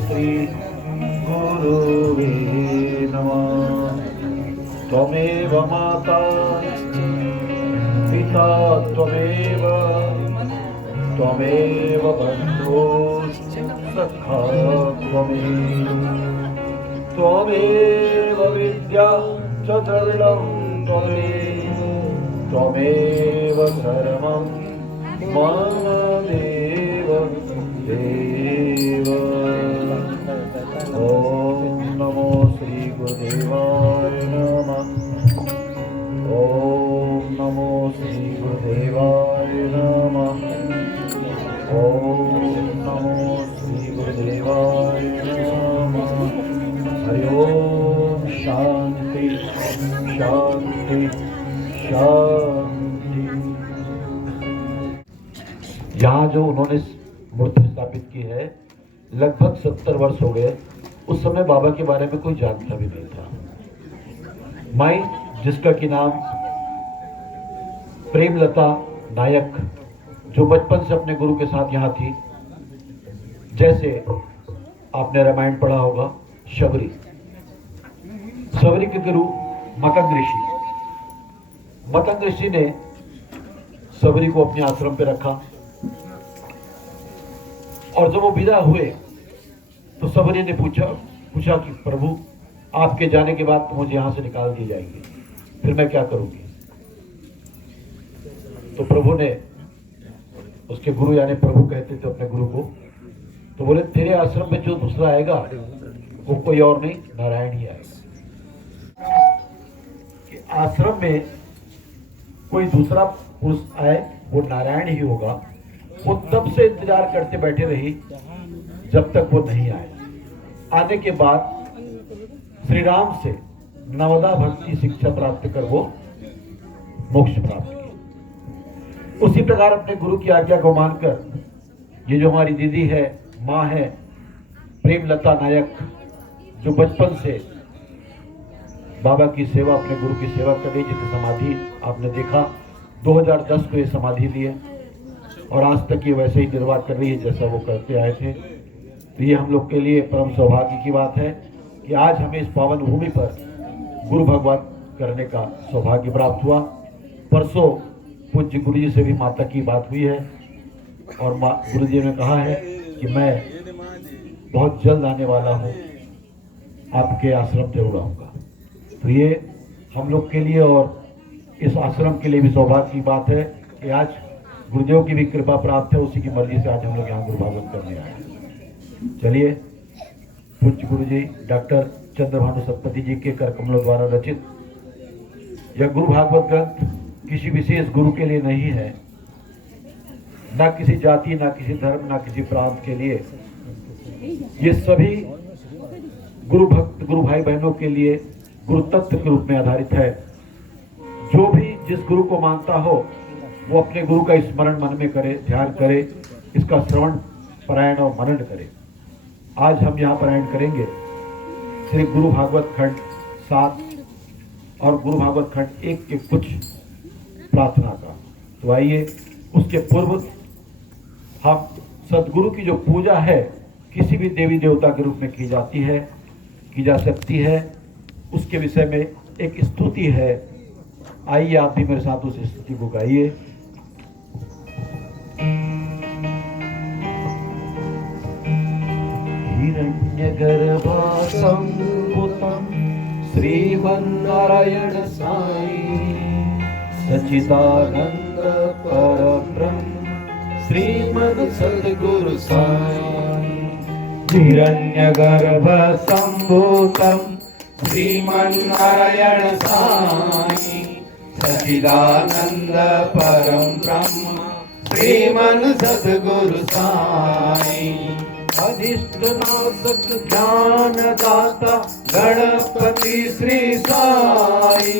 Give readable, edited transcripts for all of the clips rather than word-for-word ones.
श्री गुरुवे नमः। त्वमेव माता पिता त्वमेव, त्वमेव बन्धुसखा त्वमेव, त्वमेव विद्या च द्रविणं त्वमेव, त्वमेव सर्वं मम देव देव। ॐ नमो श्री गुरुदेवाय नमः। ॐ नमो श्री गुरुदेवाय नमः। ॐ नमो श्री गुरुदेवाय नमः। हरि ओम शांति शांति शांति। यहाँ जो उन्होंने मूर्ति स्थापित की है लगभग 70 वर्ष हो गए। उस समय बाबा के बारे में कोई जानता भी नहीं था। माई जिसका कि नाम प्रेमलता नायक, जो बचपन से अपने गुरु के साथ यहाँ थी। जैसे आपने रामायण पढ़ा होगा, शबरी के गुरु मतंग ऋषि। मतंग ऋषि ने शबरी को अपने आश्रम पे रखा और जब वो विदा हुए तो शबरी ने पूछा कि प्रभु आपके जाने के बाद मुझे यहां से निकाल दिए जाएंगे, फिर मैं क्या करूंगी। तो प्रभु ने, उसके गुरु यानी प्रभु कहते थे अपने गुरु को, तो बोले तेरे आश्रम में जो दूसरा आएगा वो कोई और नहीं, नारायण ही आएगा। कि आश्रम में कोई दूसरा पुरुष आए वो नारायण ही होगा। वो तब से इंतजार करते बैठे रही जब तक वो नहीं आए। आने के बाद श्री राम से नवदा भक्ति शिक्षा प्राप्त कर वो मोक्ष प्राप्त किया। उसी प्रकार अपने गुरु की आज्ञा को मानकर ये जो हमारी दीदी है, माँ है प्रेमलता नायक, जो बचपन से बाबा की सेवा, अपने गुरु की सेवा कर रही, जिसकी समाधि आपने देखा 2010 को ये समाधि ली है और आज तक ये वैसे ही निर्वाह कर रही है जैसा वो करते आए थे। तो ये हम लोग के लिए परम सौभाग्य की बात है कि आज हमें इस पावन भूमि पर गुरु भगवान करने का सौभाग्य प्राप्त हुआ। परसों पूज्य गुरु जी से भी माता की बात हुई है और गुरु जी ने कहा है कि मैं बहुत जल्द आने वाला हूँ, आपके आश्रम जरूर आऊँगा। तो ये हम लोग के लिए और इस आश्रम के लिए भी सौभाग्य की बात है कि आज गुरुदेव की भी कृपा प्राप्त है। उसी की मर्जी से आज हम लोग यहाँ गुरु भागवत करने आए हैं। चलिए, पूज्य गुरु जी डॉक्टर चंद्रभानु सतपथी जी के कर कमलों द्वारा रचित यह गुरु भागवत ग्रंथ किसी विशेष गुरु के लिए नहीं है, ना किसी जाति, ना किसी धर्म, ना किसी प्रांत के लिए। ये सभी गुरु भक्त, गुरु भाई बहनों के लिए गुरु तत्व के रूप में आधारित है। जो भी जिस गुरु को मानता हो वो अपने गुरु का स्मरण मन में करे, ध्यान करे, इसका श्रवण पारायण और मनन करे। आज हम यहाँ पारायण करेंगे श्री गुरु भागवत खंड 7 और गुरु भागवत खंड 1 के कुछ प्रार्थना का। तो आइए, उसके पूर्व हम सदगुरु की जो पूजा है किसी भी देवी देवता के रूप में की जाती है, की जा सकती है, उसके विषय में एक स्तुति है। आइए आप भी मेरे साथ उस स्तुति को गाइए। हिरण्यगर्भासम्भूतं श्रीमन्नारायण साई सच्चिदानंद परब्रह्म श्रीमद् सद्गुरु साई। हिरण्यगर्भसम्भूतं श्रीमन्नारायण साई सच्चिदानंद परम ब्रह्म श्रीमन् सद्गुरु साई। अधिष्ठनाशक ज्ञान दाता गणपति श्री साई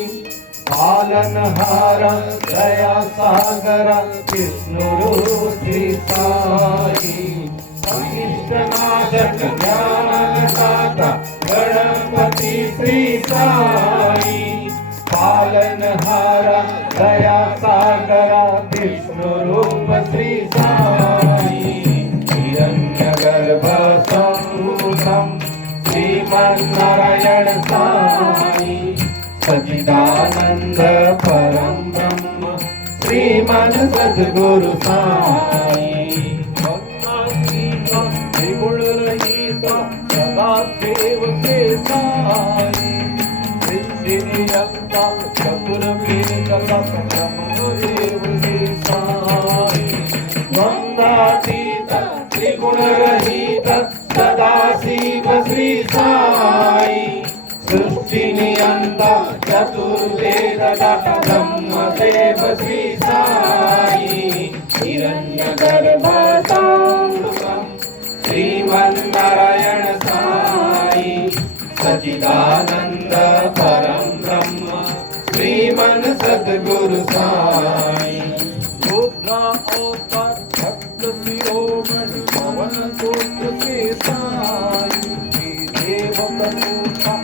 पालनहार दया सागर विष्णु श्री साई अनिष्टनाशक ज्ञानदाता गणपति श्री साई पालनहार दया सागर विष्णु रूप श्री साई हिरण्यगर्भ संभूतम श्रीमन्नारायण साई सच्चिदानंद परम ब्रह्म श्रीमन सद्गुरु साई त्रिगुण रहित सदा देव के साई नियंता चतुर्वेद देव के साई वंदातीत त्रिगुण रहित सदा शिव श्री साई सृष्टि नियंता चतुर्वेद ब्रह्मदेव श्री साई हिरण्यगर्भ संभूतम श्रीमन्नारायण साई सच्चिदानंद परम ब्रह्म श्रीमन सद्गुरु साई रुद्र अवतार भक्त शिरोमणि पवन सूत्र के साई देव प्रसूता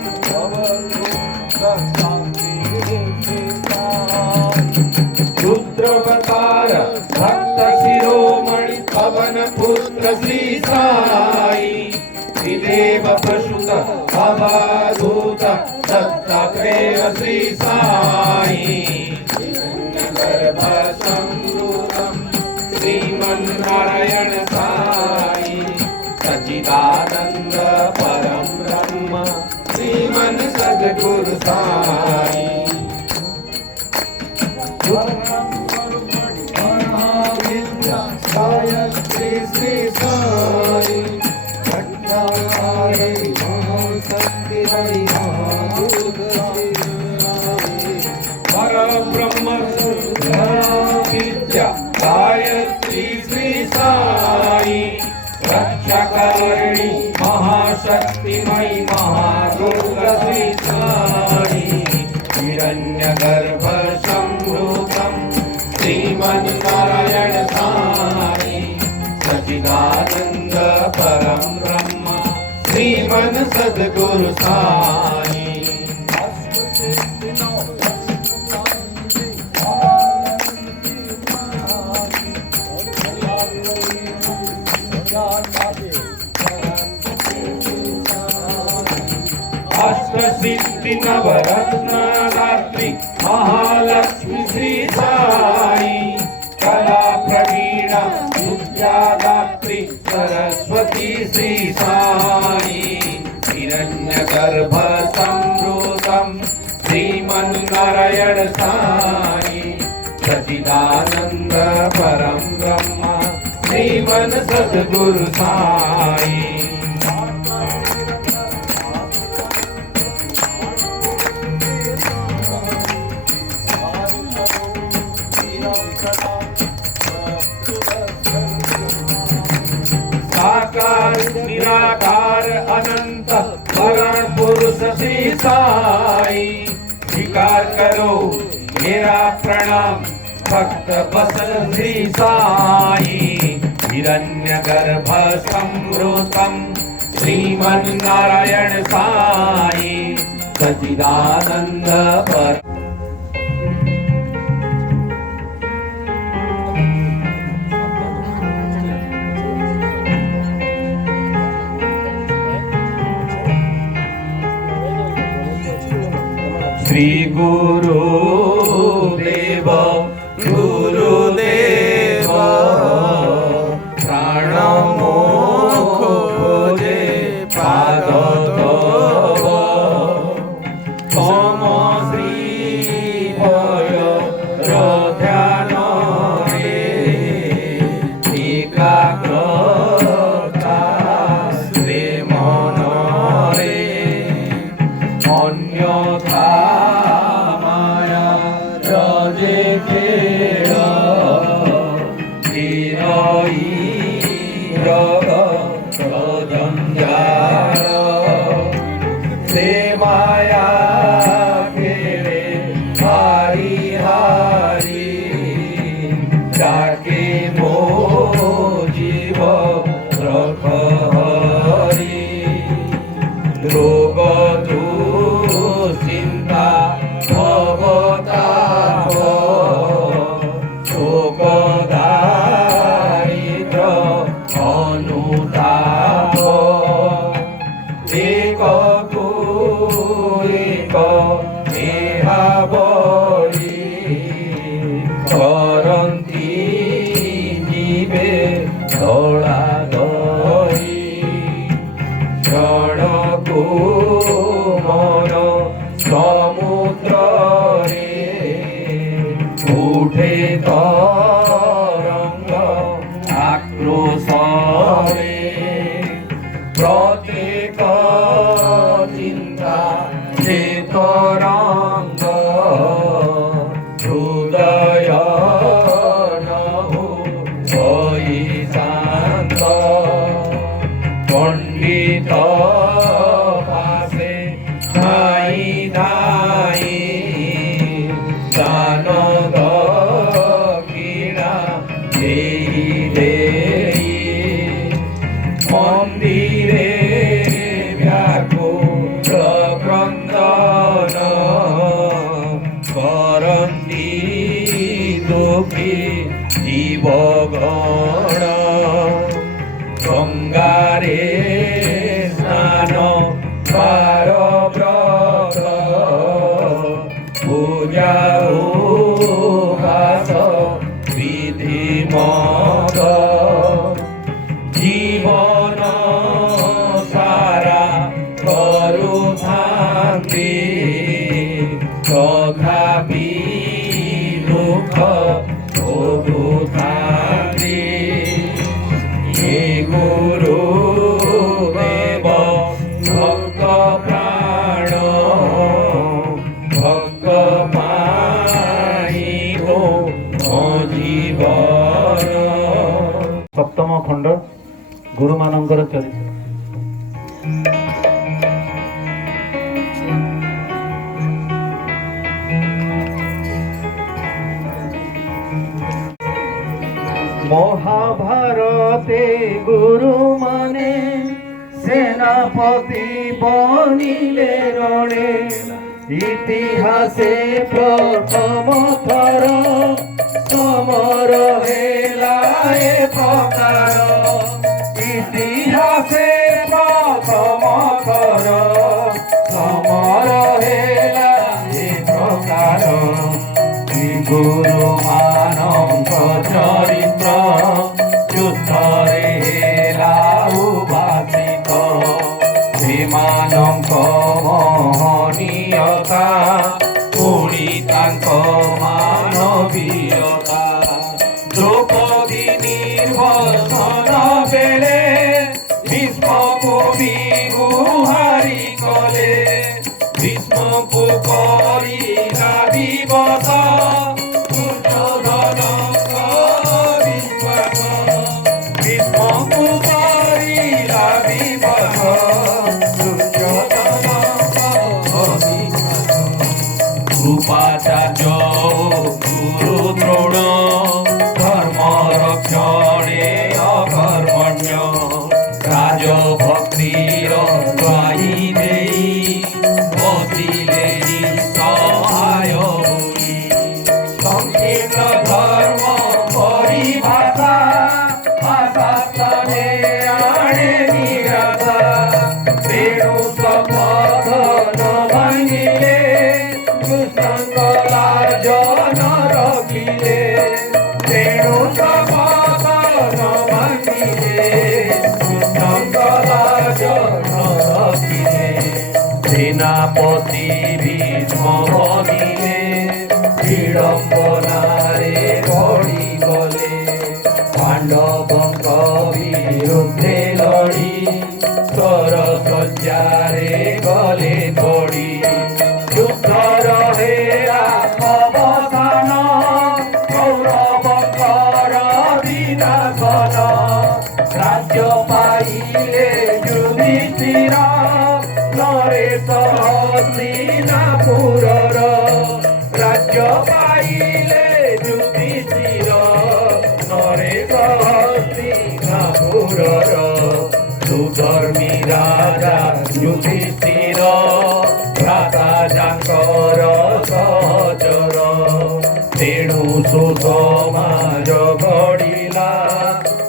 रुद्रवतार भक्त शिरोमणि पवन पुत्र श्री साई श्रीदेव प्रसूत अवधूत दत्तात्रेय श्री साई हिरण्यगर्भ संभूतम श्रीमन्नारायण साई सच्चिदानंद परम ब्रह्म श्रीमन सद्गुरु साई गायत्री श्री साई भट्टारे महाशक्ति परब्रह्म विद्या गायत्री श्री साई रक्षाकारिणी महाशक्तिमयी महादुर्गा श्री साई हिरण्यगर्भ संभूतम श्रीमन्नारायण साई सच्चिदानंद परम ब्रह्म श्रीमन सद्गुरु साई अष्टसिद्धि नवरत्न दात्री महालक्ष्मी श्री साई कला प्रवीणा विद्यादात्री सरस्वती श्री साई हिरण्यगर्भ संभूतम श्रीमन्नारायण साई सच्चिदानंद परम ब्रह्म श्रीमन सद्गुरु साई साकार निराकार अनंत वरण पुरुष श्री साई स्वीकार करो मेरा प्रणाम भक्त बसल श्री साई हिरण्यगर्भ संभूतम श्रीमन्नारायण साई सच्चिदानंद पर श्री गुरुदेव गुरुदेव प्राणमो खोजे पाद तम श्री भय ध्यान रे एकाग्रता श्री मन रे अन्यथा माया ଏହା ବଳି କରନ୍ତି ଯିବେ ଧଳା ଦହି କ୍ଷଣକୁ ମନ ସମୁଦ୍ରରେ ଉଠେ ତରଙ୍ଗ ଆକ୍ରୋଶରେ ପ୍ରତ୍ୟେକ ଚିନ୍ତା ଯେ ତରଙ୍ଗ ହୃଦୟ ନହୁ ହୋଇ ଶାନ୍ତ ପଣ୍ଡିତ ପାଶେ ଧାଇ ଧାଇ ଦାନ ଦକ୍ଷିଣା ଦେଇ ଦେଇ ମନ୍ଦିରେ ବ୍ୟାକୁଳ କ୍ରନ୍ଦନ କରନ୍ତି ଦୁଃଖୀ ଜୀବଗଣ ଗଙ୍ଗାରେ ସ୍ନାନ ବାର ବ୍ରତ ପୂଜା ଉପାସ ବିଧି ମତ ଜୀବନ ସାରା କରୁଥାନ୍ତି ତଥାପି ଦୁଃଖ ଭୋଗୁଥାନ୍ତି ହେ ଗୁରୁ ଦେବ ଭକ୍ତ ପ୍ରାଣ ଭକ୍ତ ପାଇ ହୋ ଜୀବନ। सप्तम खंड गुरु मानकर चरित्र। महाभारते गुरु माने सेनापति बनिले रणे इतिहासे प्रथम थर समर हेला ए प्रकार इतिहासे प्रथम थर समर हेला ए प्रकार गुरु मानक चरित्र युद्धरे हेला उभासित ସେମାନଙ୍କ ମହନୀୟତା ପୁଣି ତାଙ୍କ ମାନବୀୟତା ଦ୍ରୌପଦୀ ନିର୍ବାସନ ବେଳେ ଭୀଷ୍ମକୁ ବି ଗୁହାରି କଲେ ଭୀଷ୍ମକୁ କରିଲା ବିବଶ ଦୁର୍ଯ୍ୟୋଧନଙ୍କ ବିଶ୍ୱାସ ଭୀଷ୍ମକୁ କରିଲା ବିବଶ कृपाचार्य गुरु द्रोण धर्म रक्षणे अकर्मण्य राजभक्तिर द्वायी देई बसिले सहाय होई संकीर्ण धर्म परिभाषा आशासने आणे निराशा तेणु शपथ न भांगिले कृष्णला जन रखिले तेणु शपथ न भांगिले कृष्णला जन रखिले सेनापति भीष्म बनिले विडम्बनारे पड़ी गले पांडवଙ୍କ विरुद्धे लड़ी सरसज्जारे गले पड़ी युद्धर हेरा अवसान कौरवଙ୍କର विनाशन राज्य पाइले युधिष्ठिर नरेश हस्तिनापुरर राज्य पाइले युधिष्ठिर नरेश हस्तिनापुरर सुधर्मी राजा युधिष्ठिर भ्राता जाकर सहचर तेणु सुसमाज घड़िला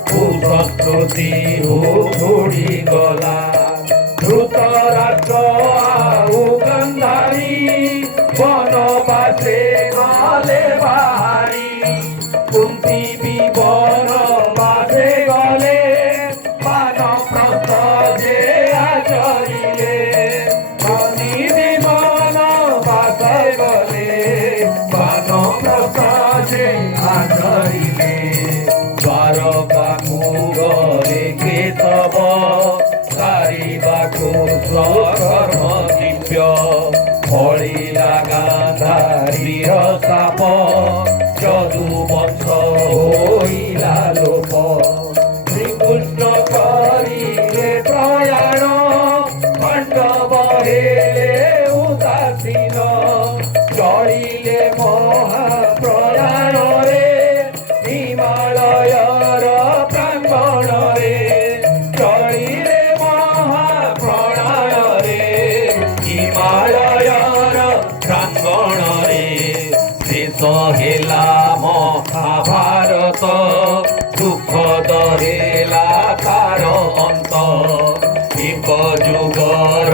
कुसंस्कृति उड़ी गला धृतराष्ट्र आउ गंधारी গলে বান প্রকাশে আদরিলে দ্বারকাকু গলে কেশব সারিবাকু স্বকর্ম দিব্য ফଳିଲା ଗାନ୍ଧାରୀର ସାପ ଯଦୁବଂଶ ହୋଇଲା ଲୋପ ଶ୍ରୀକୃଷ୍ଣ କରିଲେ ପ୍ରୟାଣ ପାଣ୍ଡବ ହେଲେ ଉଦାସୀନ ଚଳିଲେ ମହାପ୍ରୟାଣରେ ହିମାଳୟର ପ୍ରାଙ୍ଗଣରେ ଚଳିଲେ ମହାପ୍ରୟାଣରେ ହିମାଳୟର ପ୍ରାଙ୍ଗଣରେ ଶେଷ ହେଲା ମହାଭାରତ ଦୁଃଖଦ ହେଲା ତାର ଅନ୍ତ ଏକ ଯୁଗର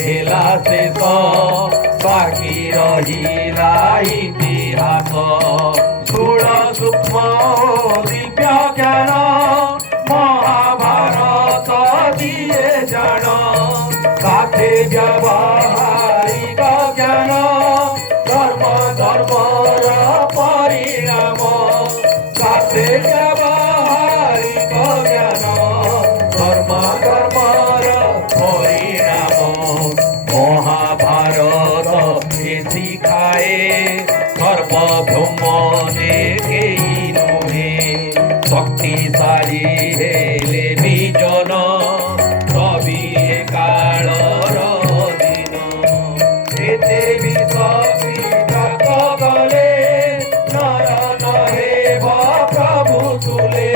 ହେଲା ଶେଷ ବାକି ରହିଲା ଇତିହାସ ଷୋଳ ସୂକ୍ଷ୍ମ ଦିବ୍ୟ ଜ୍ଞାନ ମହାଭାରତ ଦିଏ ଜାଣ ତାତେ ବ୍ୟବହାରିକ ଜ୍ଞାନ ଧର୍ମ ଧର୍ମର ପରିଣାମ ତାତେ ବ୍ୟବହାରିକ ଜ୍ଞାନ ଧର୍ମ ଧର୍ମର ପରିଣାମ ମହାଭାରତ ଶିଖାଏ ସର୍ବଭୌମନେ କେହି ନୁହେଁ ଶକ୍ତିଶାଳୀ ହେଲେ ବିଜନ କବି କାଳର ଦିନ ଏତେ ବି ଶକ୍ତି ପ୍ରାପ୍ତ କଲେ ନର ନହେବ ପ୍ରଭୁ ତୁଲେ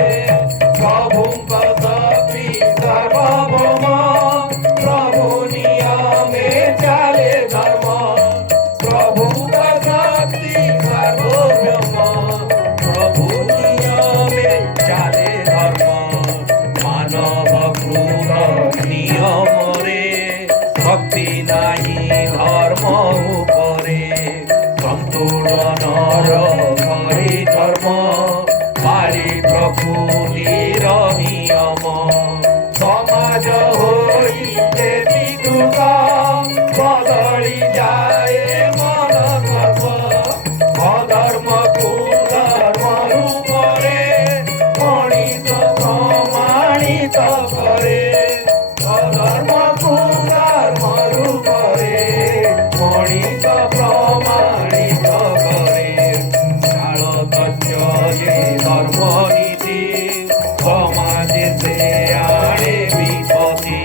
ପ୍ରଭୁଙ୍କ ଶକ୍ତି ସର୍ବଭୌମ ପ୍ରଭୁ ନିୟମେ ଚାଲେ ଧର୍ମ ପ୍ରଭୁଙ୍କ ଶକ୍ତି ସର୍ବଭୌମ ପ୍ରଭୁ ନିୟମେ ଚାଲେ ଧର୍ମ ମାନବ କ୍ରୋଧ ନିୟମରେ ଶକ୍ତି ନାହିଁ ଧର୍ମ ଉପରେ ସନ୍ତୁଳନର କରି ଧର୍ମ ପାଳି ପ୍ରକୃତିର ନିୟମ ସମାଜ ହୋଇଲେ ବିକୃତ ବଦଳି ଯାଏ ମନ ସର୍ବ ଅଧର୍ମକୁ ଧର୍ମ ରୂପରେ ମଣିଷ ପ୍ରମାଣିତ କରେ ଅଧର୍ମକୁ ଧର୍ମ ରୂପରେ ମଣିଷ ପ୍ରମାଣିତ କରେ କାଳ ତତ୍ତ୍ୱ ଧର୍ମ ନୀତି ସମାଜେ ସେ ଆଣେ ବିପତ୍ତି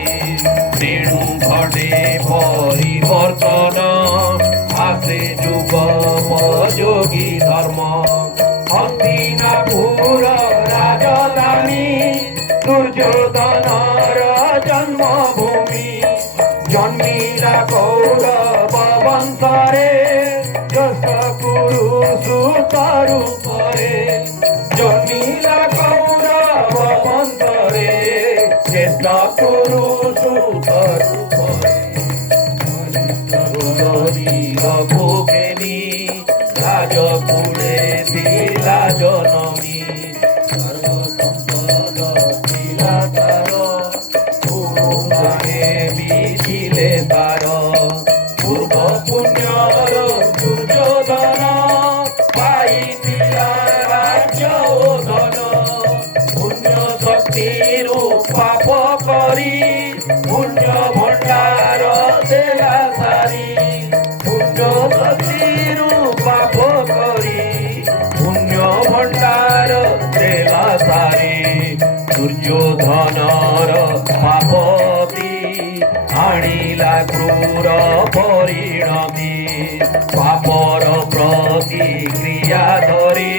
ତେଣୁ ଘଟେ ପରିବର୍ତ୍ତନ ଆସେ ଯୁଗୋପଯୋଗୀ ଧର୍ମ ହସ୍ତିନାପୁର ରାଜଧାନୀ ଦୁର୍ଯ୍ୟୋଧନର ଜନ୍ମଭୂମି ଜନ୍ମିଲା କୌରବ ବଂଶରେ ଯଶ କୁରୁ ସୁତ ରୂପରେ ଜନ୍ମିଲା କୌରବ ବଂଶରେ ଜ୍ୟେଷ୍ଠ କୁରୁ ସୁତ ରୂପରେ ভোগেনি রাজকুলে ଥିଲା জননী সর্বসম্পদ ଥିଲା তার পুরুষে বিধিলে তার পূর্ব পুণ্যর দুর্যোধন পাইଥିଲା রাজ্য ও ধন পুণ্য শক্তিরু পাপ করি পুণ্য ভণ্ডার দেলা সারি পুণ্য শক্তিরু পাপ করি পুণ্য ভণ্ডার দেলা সারি দুর্যোধনর পাপতি আনিলা ক্রূর পরিণতি পাপর প্রতিক্রিয়া ধরি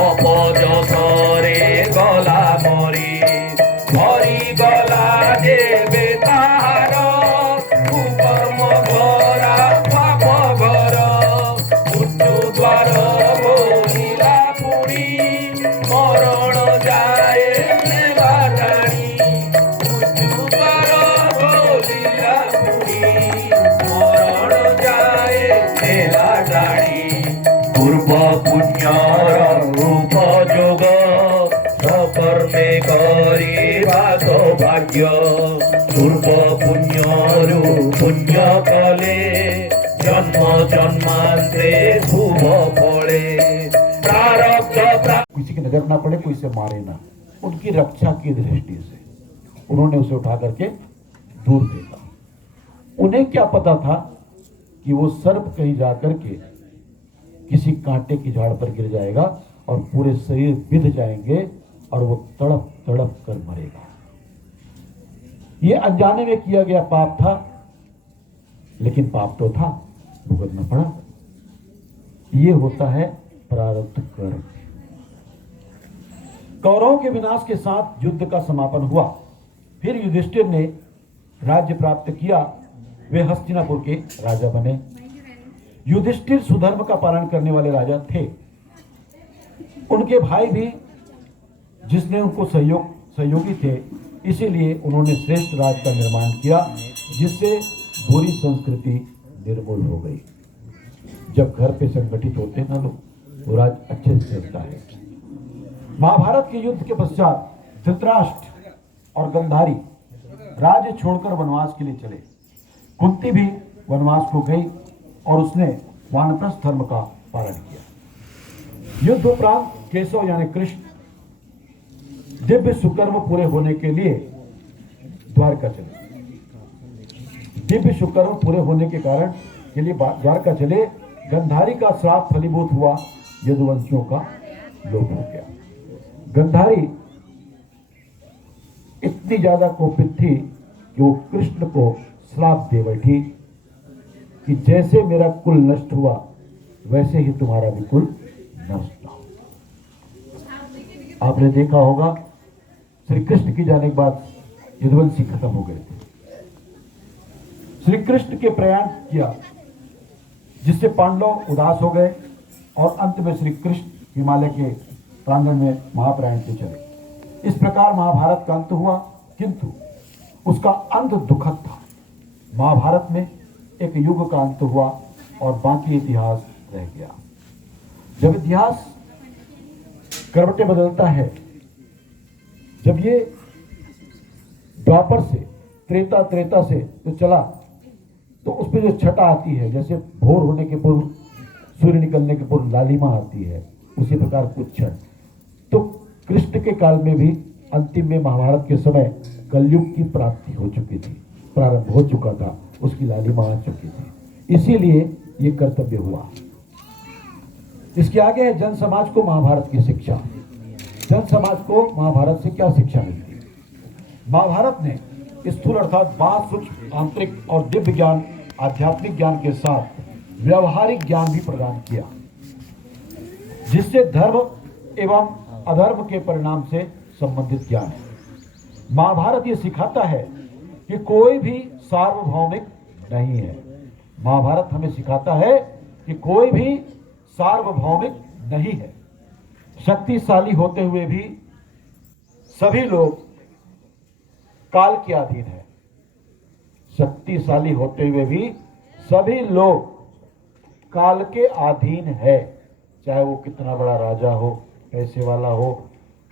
অপযশরে গলা মরি মরি গলা দেবে তাহার কুকর্ম ঘরা পাপ ঘর মৃত্যু দ্বার বলিলা পুরী মরণ যায় নেবা টানি মৃত্যু দ্বার বলিলা পুরী মরণ যায় নেবা টানি পূর্ব जन्मांतरे शुभ फले प्रारब्ध किसी की नजर ना पड़े, कोई से मारे ना, उनकी रक्षा की दृष्टि से उन्होंने उसे उठा करके दूर फेंका। उन्हें क्या पता था कि वो सर्प कहीं जाकर के किसी कांटे की झाड़ पर गिर जाएगा और पूरे शरीर बिध जाएंगे और वो तड़प तड़प कर मरेगा। ये अनजाने में किया गया पाप था, लेकिन पाप तो था, भुगतना पड़ा। ये होता है प्रारब्ध कर्म। कौरवों के विनाश के साथ युद्ध का समापन हुआ। फिर युधिष्ठिर ने राज्य प्राप्त किया, वे हस्तिनापुर के राजा बने। युधिष्ठिर सुधर्म का पालन करने वाले राजा थे। उनके भाई भी जिसने उनको सहयोगी थे, इसीलिए उन्होंने श्रेष्ठ राज का निर्माण किया, जिससे बुरी संस्कृति निर्मूल हो गई। जब घर पे संगठित होते ना लोग, तो राज अच्छे से चलता है। महाभारत के युद्ध के पश्चात धृतराष्ट्र और गंधारी राज्य छोड़कर वनवास के लिए चले। कुंती भी वनवास को गई और उसने वानप्रस्थ धर्म का पालन किया। युद्ध उपरांत केशव यानी कृष्ण दिव्य सुकर्म पूरे होने के लिए द्वारका चले। दिव्य सुकर्म पूरे होने के कारण के लिए द्वारका चले। गंधारी का श्राप फलीभूत हुआ, यदुवंशियों का लोप हो गया। गंधारी इतनी ज्यादा कोपित थी कि वो कृष्ण को श्राप दे बैठी कि जैसे मेरा कुल नष्ट हुआ, वैसे ही तुम्हारा भी कुल नष्ट हो। आपने देखा होगा, श्री कृष्ण की जाने के बाद यदुवंशी खत्म हो गए थे। श्री कृष्ण के प्रयाण किया, जिससे पांडव उदास हो गए और अंत में श्री कृष्ण हिमालय के प्रांगण में महाप्रयाण के चले। इस प्रकार महाभारत का अंत हुआ, किंतु उसका अंत दुखद था। महाभारत में एक युग का अंत हुआ और बाकी इतिहास रह गया। जब इतिहास करवटें बदलता है, जब ये द्वापर से त्रेता, त्रेता से तो चला, तो उस पर जो छटा आती है, जैसे भोर होने के पूर्व, सूर्य निकलने के पूर्व लालिमा आती है, उसी प्रकार कुछ क्षण। तो कृष्ण के काल में भी अंतिम में महाभारत के समय कलयुग की प्राप्ति हो चुकी थी, प्रारंभ हो चुका था, उसकी लालिमा आ चुकी थी। इसीलिए ये कर्तव्य हुआ। इसके आगे है जन समाज को महाभारत की शिक्षा। जन समाज को महाभारत से क्या शिक्षा मिलती है? महाभारत ने स्थूल अर्थात बाह्य, सूक्ष्म, आंतरिक और दिव्य ज्ञान, आध्यात्मिक ज्ञान के साथ व्यवहारिक ज्ञान भी प्रदान किया, जिससे धर्म एवं अधर्म के परिणाम से संबंधित ज्ञान है। महाभारत ये सिखाता है कि कोई भी सार्वभौमिक नहीं है। महाभारत हमें सिखाता है कि कोई भी सार्वभौमिक नहीं है। शक्तिशाली होते हुए भी सभी लोग काल के अधीन है। शक्तिशाली होते हुए भी सभी लोग काल के अधीन है। चाहे वो कितना बड़ा राजा हो, पैसे वाला हो,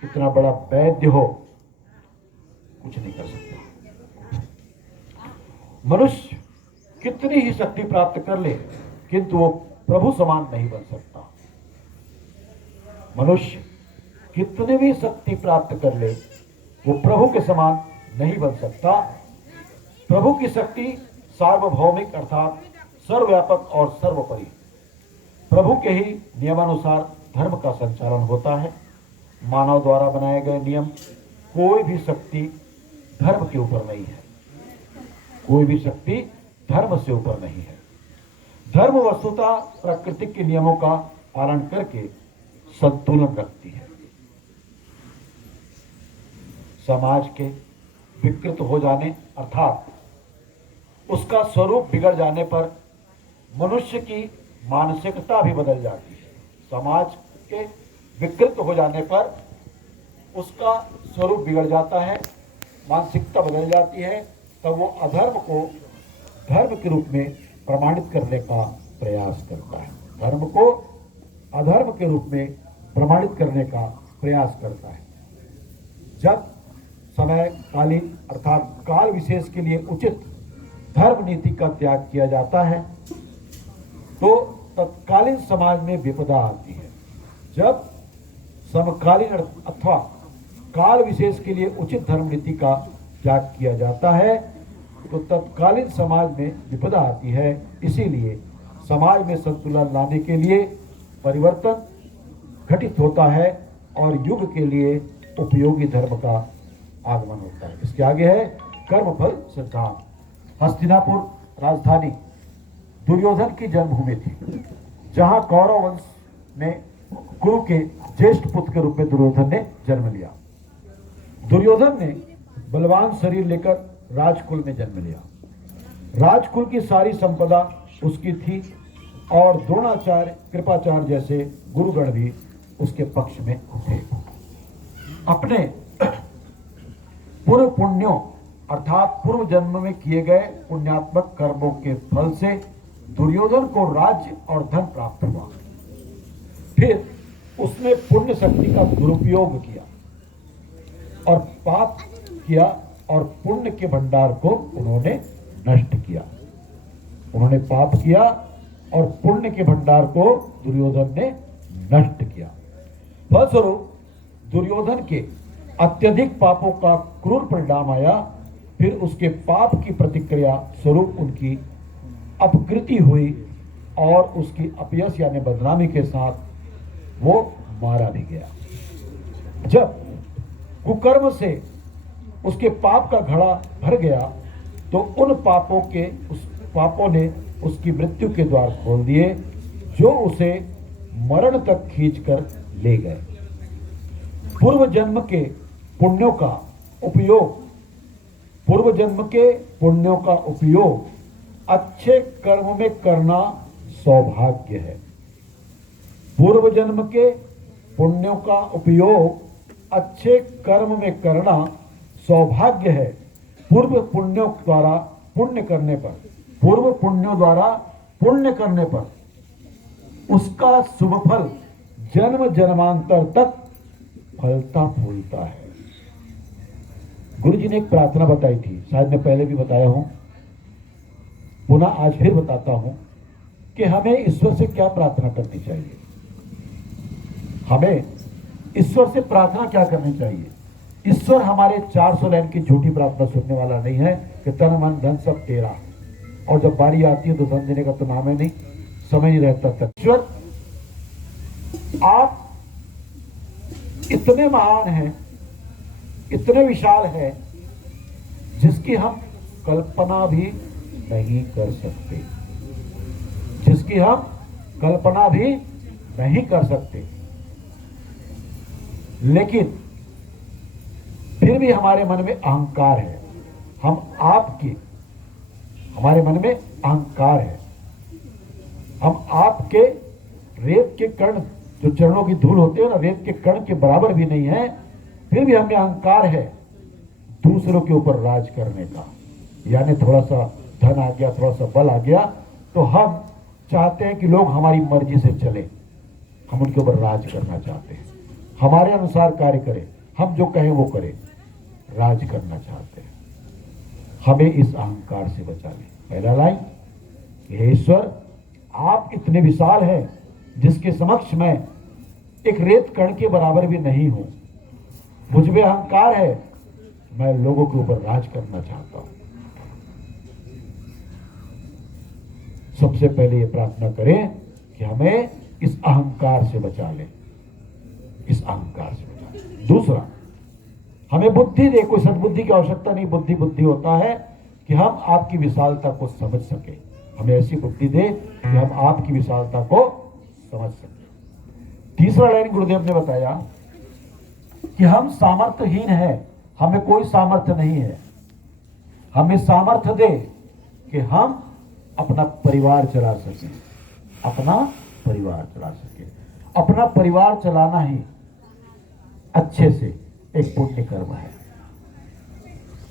कितना बड़ा वैद्य हो, कुछ नहीं कर सकता। मनुष्य कितनी ही शक्ति प्राप्त कर ले, किंतु वो प्रभु समान नहीं बन सकता। मनुष्य कितने भी शक्ति प्राप्त कर ले, वो प्रभु के समान नहीं बन सकता। प्रभु की शक्ति सार्वभौमिक अर्थात सर्वव्यापक और सर्वोपरि। प्रभु के ही नियमानुसार धर्म का संचालन होता है। मानव द्वारा बनाए गए नियम, कोई भी शक्ति धर्म के ऊपर नहीं है। कोई भी शक्ति धर्म से ऊपर नहीं है। धर्म वस्तुतः प्रकृति के नियमों का पालन करके संतुलन रखती है। समाज के विकृत हो जाने अर्थात उसका स्वरूप बिगड़ जाने पर मनुष्य की मानसिकता भी बदल जाती है। समाज के विकृत हो जाने पर उसका स्वरूप बिगड़ जाता है, मानसिकता बदल जाती है, तब वो अधर्म को धर्म के रूप में प्रमाणित करने का प्रयास करता है। धर्म को अधर्म के रूप में प्रमाणित करने का प्रयास करता है। जब समय कालीन अर्थात काल विशेष के लिए उचित धर्म नीति का त्याग किया जाता है, तो तत्कालीन समाज में विपदा आती है। जब समकालीन अथवा काल विशेष के लिए उचित धर्म नीति का त्याग किया जाता है तो तत्कालीन समाज में विपदा आती है। इसीलिए समाज में संतुलन लाने के लिए परिवर्तन घटित होता है और युग के लिए उपयोगी धर्म का आगमन होता है। इसके आगे है कर्मफल सिद्धांत। हस्तिनापुर राजधानी दुर्योधन की जन्मभूमि थी, जहां कौरव वंश में कुरु के ज्येष्ठ पुत्र के रूप में दुर्योधन ने जन्म लिया। दुर्योधन ने बलवान शरीर लेकर राजकुल में जन्म लिया। राजकुल की सारी संपदा उसकी थी और द्रोणाचार्य, कृपाचार्य जैसे गुरुगण भी उसके पक्ष में थे। अपने पूर्व पुण्यों अर्थात पूर्व जन्म में किए गए पुण्यात्मक कर्मों के फल से दुर्योधन को राज्य और धन प्राप्त हुआ। फिर उसने पुण्य शक्ति का दुरुपयोग किया और पाप किया और पुण्य के भंडार को उन्होंने नष्ट किया। उन्होंने पाप किया और पुण्य के भंडार को दुर्योधन ने नष्ट किया। फलस्वरूप दुर्योधन के अत्यधिक पापों का क्रूर परिणाम आया। फिर उसके पाप की प्रतिक्रिया स्वरूप उनकी अपकृति हुई और उसकी अपयश यानी बदनामी के साथ वो मारा भी गया। जब कुकर्म से उसके पाप का घड़ा भर गया तो उन पापों ने उसकी मृत्यु के द्वार खोल दिए, जो उसे मरण तक खींचकर ले गए। पूर्व जन्म के पुण्यों का उपयोग अच्छे कर्म में करना सौभाग्य है। पूर्व जन्म के पुण्यों का उपयोग अच्छे कर्म में करना सौभाग्य है। पूर्व पुण्यों द्वारा पुण्य करने पर उसका शुभ फल जन्म जन्मांतर तक फलता फूलता है। गुरु जी ने एक प्रार्थना बताई थी, शायद मैं पहले भी बताया हूं, पुनः आज फिर बताता हूं कि हमें ईश्वर से क्या प्रार्थना करनी चाहिए। हमें ईश्वर से प्रार्थना क्या करनी चाहिए। ईश्वर हमारे 400 लाइन की झूठी प्रार्थना सुनने वाला नहीं है कि तन मन धन सब तेरा, और जब बारी आती है तो धन देने का तो नाम है नहीं, समय नहीं रहता तक। ईश्वर आप इतने महान हैं, इतने विशाल हैं, जिसकी हम कल्पना भी नहीं कर सकते, लेकिन फिर भी हमारे मन में अहंकार है। हमारे मन में अहंकार है। हम आपके रेत के कण, जो चरणों की धूल होते हैं ना, रेत के कण के बराबर भी नहीं है, फिर भी हमें अहंकार है दूसरों के ऊपर राज करने का। यानी थोड़ा सा धन आ गया, थोड़ा सा बल आ गया, तो हम चाहते हैं कि लोग हमारी मर्जी से चले, हम उनके ऊपर राज करना चाहते हैं, हमारे अनुसार कार्य करें, हम जो कहें वो करें, राज करना चाहते हैं। हमें इस अहंकार से बचा लें। पहला लाइन, हे ईश्वर आप इतने विशाल हैं जिसके समक्ष मैं एक रेत कण के बराबर भी नहीं हूं। मुझ में अहंकार है, मैं लोगों के ऊपर राज करना चाहता हूं। सबसे पहले ये प्रार्थना करें कि हमें इस अहंकार से बचा लें, इस अहंकार से बचा लें। दूसरा, हमें बुद्धि दे, कोई सद्बुद्धि की आवश्यकता नहीं, बुद्धि होता है कि हम आपकी विशालता को समझ सके। हमें ऐसी बुद्धि दे कि हम आपकी विशालता को समझ सके। तीसरा लाइन गुरुदेव ने बताया कि हम सामर्थ्यहीन हैं, हमें कोई सामर्थ्य नहीं है। हमें सामर्थ्य दे कि हम अपना परिवार चला सकें, अपना परिवार चलाना ही अच्छे से एक पुण्य कर्म है।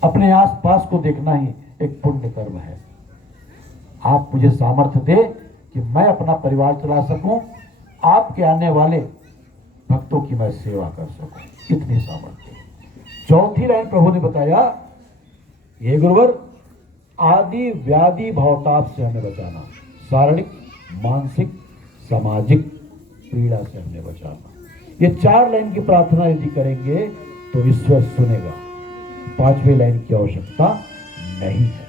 अपने आसपास को देखना ही एक पुण्य कर्म है। आप मुझे सामर्थ्य दे कि मैं अपना परिवार चला सकूं, आपके आने वाले भक्तों की मैं सेवा कर सकूं, इतनी सामर्थ्य। चौथी लाइन प्रभु ने बताया, ये गुरुवर आदि व्याधि भवताप से हमें बचाना। सारणिक मानसिक सामाजिक पीड़ा से हमें बचाना। ये 4 लाइन की प्रार्थना यदि करेंगे तो ईश्वर सुनेगा। 5वीं लाइन की आवश्यकता नहीं है।